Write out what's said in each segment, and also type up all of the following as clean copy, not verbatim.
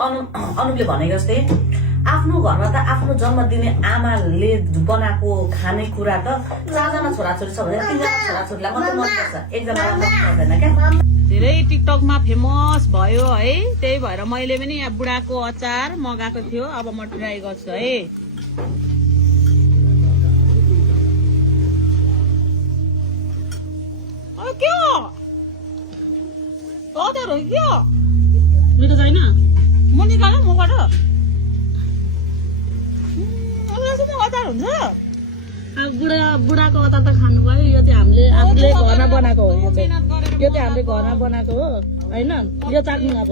अनुपले भने जस्तै आफ्नो घरमा त आफ्नो जन्म दिने आमाले बनाएको खानेकुरा त 4 जना छोराछोरी छ भने 3 जना छोराछोरीलाई मात्र मनपर्छ, एकजनालाई मन पर्दैन क्या। धेरै टिकटकमा फेमस भयो है, त्यही भएर मैले पनि यहाँ बुढाको अचार मगाएको थियो। अब म ट्राई गर्छु है। के हो अचार हो के हो? मिठो छैन? म निकाल मबाट अचार हुन्छ। बुढाको अचार त खानु भयो। यो चाहिँ हामीले आफूले घरमा बनाएको हो। यो चाहिँ हामीले घरमा बनाएको हो होइन। यो चाट्नु अब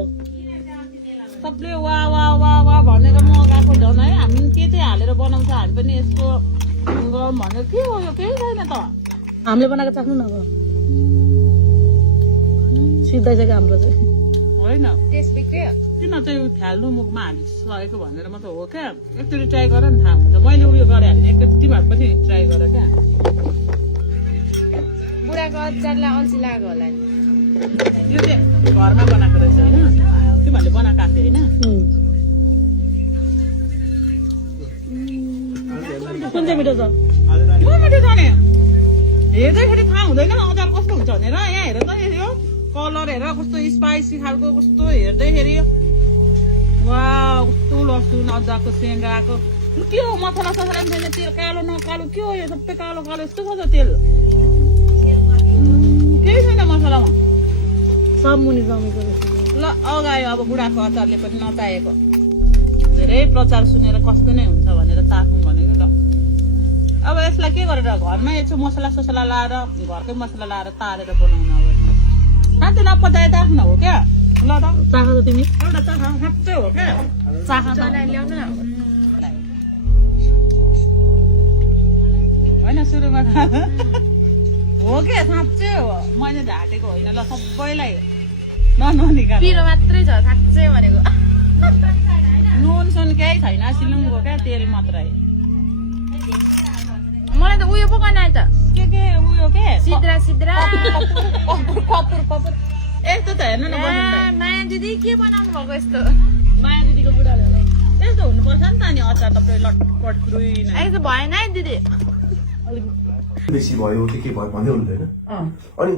सबले वा वा वा वा भनेर मगाएको झन् है। हामी के चाहिँ हालेर बनाउँछ, हामी पनि यसको गरौँ भनेर। के हो यो? केही छैन त। हामीले बनाएको चाख्नु न अब। सिद्धाइसक्यो हाम्रो चाहिँ होइन। किन चाहिँ फ्याल्नु मुखमा हालिसकेको भनेर मात्र हो क्या। एकचोटि ट्राई गर नि, थाहा हुन्छ। मैले उयो गरेँ भने एकचोटि तिमीहरू पनि ट्राई गर क्या। बुढाको अचारलाई अल्छी लाग्यो होला नि। यो चाहिँ घरमा बनाएको रहेछ होइन, तिमीहरूले बनाएको आएको होइन। कुन चाहिँ मिठो छ? मिठो छ नि, हेर्दैखेरि थाहा हुँदैन अचार कस्तो हुन्छ भनेर। यहाँ हेर त, यो कलर हेर कस्तो स्पाइसी खालको, कस्तो हेर्दैखेरि वा कस्तो लसुन अदुवाको सेन्ट आएको। के हो मसला ससला पनि छैन, तेल कालो न कालो के हो यो? सबै कालो कालो यस्तो छ त तेल। केही छैन मसलामा, सब मुनि जमेको ल। अगायो अब बुढाको अचारले पनि नचाहेको। धेरै प्रचार सुनेर कस्तो नै हुन्छ भनेर चाख्नु भनेको ल। अब यसलाई के गरेर घरमै यसो मसला ससला लाएर, घरकै मसला लाएर तारेर बनाउनु। अब साँच्चै नपचाए चाख्न हो क्या। ल त चाख त तिमी, एउटा चाख साँच्चै हो क्या। चाख त ल्याउनु न होइन, सुरुमा हो क्या, साँच्चै हो। मैले ढाँटेको होइन ल सबैलाई। ननिकाल, पिरो मात्रै छ साँच्चै भनेको। नुन सुन केही छैन, सिलुङको क्या तेल मात्रै। मलाई त उयो पो बनाए त, के उयो के सिद्रा सिद्रा कपुर कपुर कपुर यस्तो त हेर्नु न। माया दिदी के बनाउनु भएको यस्तो? माया दिदीको बुढाले होला यस्तो हुनुपर्छ नि त। अनि अचार तपाईँ लटपट रुइन यस्तो भएन है दिदी। बेसी भयो के भयो भन्दै हुनुहुँदैन। अनि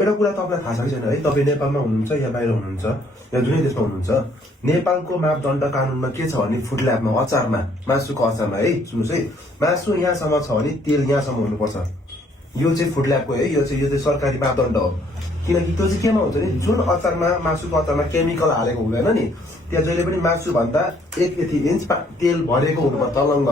एउटा कुरा तपाईँलाई थाहा छ कि छैन है, तपाईँ नेपालमा हुनुहुन्छ या बाहिर हुनुहुन्छ या जुनै देशमा हुनुहुन्छ, नेपालको मापदण्ड कानुनमा के छ भने फुड ल्याबमा अचारमा, मासुको अचारमा है, सुन्नुहोस् है, मासु यहाँसम्म छ भने तेल यहाँसम्म हुनुपर्छ। यो चाहिँ फुड ल्याबको है, यो चाहिँ सरकारी मापदण्ड हो। किनकि त्यो चाहिँ केमा हुन्छ नि, जुन अचारमा, मासुको अचारमा केमिकल हालेको हुँदैन नि, त्यहाँ जहिले पनि मासु भन्दा 1 इन्च तेल भरेको हुनुपर्छ तलङ्ग।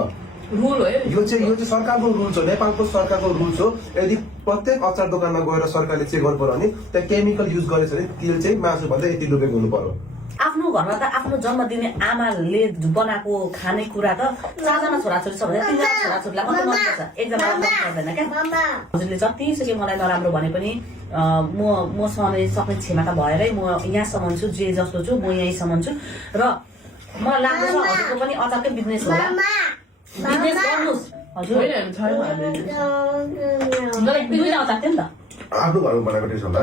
रुल हो यो चाहिँ सरकारको रुल्स हो, नेपालको सरकारको रुल्स हो। यदि प्रत्येक अचार दोकानमा गएर सरकारले चेक गर्नु पर्यो भने त्यहाँ केमिकल युज गरेछ भने तेल चाहिँ मासु भन्दा यति डुबेको हुनु पर्यो। आफ्नो घरमा त आफ्नो जन्म दिने आमाले बनाएको खानेकुरा त 4 जना छोराछोरी छ भने 3 जना छोराछोरीलाई मात्र मनपर्छ, एकजनालाई मन पर्दैन क्या। हजुरले जतिसुकै मलाई नराम्रो भने पनि म सहने सक्ने क्षमता भएरै म यहाँसम्म छु, जे जस्तो छु म यहीँसम्म छु। र मलाई लाग्छ हजुरको पनि अचारकै बिजनेस होला, बिजनेस गर्नुहोस् हजुर। दुईटा अचार थियो नि त आफ्नो घरमा बनाएको टेस्ट होला।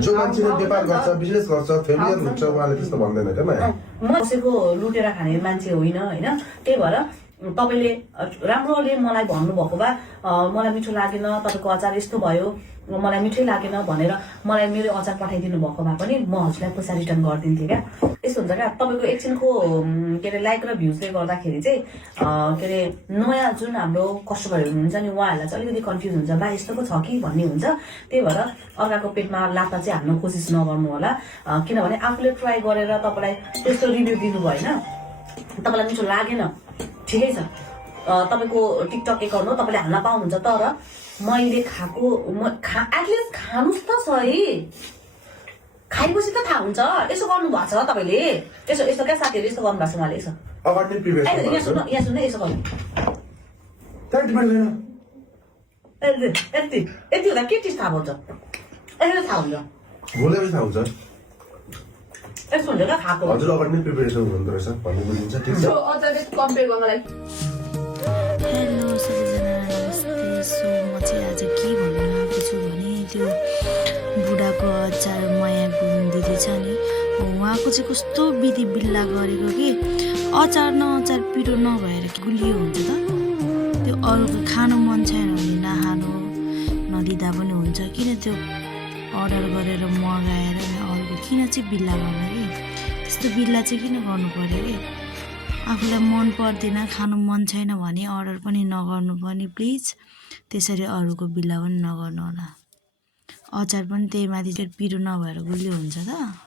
जो मान्छेले व्यापार गर्छ, बिजनेस गर्छ, फेमिलियर हुन्छ, उहाँले त्यस्तो भन्दैन क्या माया। म कसैको लुटेर खाने मान्छे होइन होइन। त्यही भएर तपाईँले राम्रोले मलाई भन्नुभएको भए मलाई मिठो लागेन, तपाईँको अचार यस्तो भयो, मलाई मिठै लागेन भनेर मलाई मेरो अचार पठाइदिनु भएको भए पनि म हजुरलाई पैसा रिटर्न गरिदिन्थेँ क्या। यस्तो हुन्छ क्या, तपाईँको एकछिनको के अरे लाइक र भ्युजले गर्दाखेरि चाहिँ के अरे नयाँ जुन हाम्रो कस्टमरहरू हुनुहुन्छ नि उहाँहरूलाई चाहिँ अलिकति कन्फ्युज हुन्छ, बा यस्तो पो छ कि भन्ने हुन्छ। त्यही भएर अर्काको पेटमा लाता चाहिँ हाल्न कोसिस नगर्नु होला। किनभने आफूले ट्राई गरेर तपाईँलाई त्यस्तो रिभ्यू दिनुभयो होइन, तपाईँलाई मिठो लागेन, ठिकै छ, तपाईँको टिकटक एकाउन्ट हो, तपाईँले हाल्न पाउनुहुन्छ। तर मैले खाएको एटलिस्ट खानुहोस् त सही, खाएपछि त थाहा हुन्छ। यसो गर्नुभएको छ तपाईँले, यसो यस्तो क्या साथीहरू यस्तो गर्नुभएको छ उहाँले। यसो यहाँ सुन्नु यसो गर्नु, यति हुँदा के चिज थाहा हुन्छ, यसो थाहा हुन्छ, बोलेपछि थाहा हुन्छ। यस्तो हुन्छ क्या खाएको। हजुर अगाडि नै प्रिपेरेसन हुँदो रहेछ भन्ने बुझिन्छ, ठिक छ। हेलो सबैजना, नमस्ते। सो म चाहिँ आज के भन्नु आएको छु भने त्यो बुढा बुढाको अचार माया गुरुङ दिदी छ नि उहाँको चाहिँ कस्तो विधि बिल्ला गरेको कि अचार न अचार पिरो नभएर गुलियो हुन्छ त त्यो अरूको खानु मन छैन भने नखानु नदिँदा पनि हुन्छ किन त्यो अर्डर गरेर मगाएर अरूको किन चाहिँ बिल्ला गर्नु कि त्यस्तो बिल्ला चाहिँ किन गर्नु पर्यो कि आफूलाई मन पर्दैन खानु मन छैन भने अर्डर पनि नगर्नु पर्ने प्लिज त्यसरी अरूको बिल्ला पनि नगर्नु होला अचार पनि त्यही माथि पिरो नभएर गुलियो हुन्छ त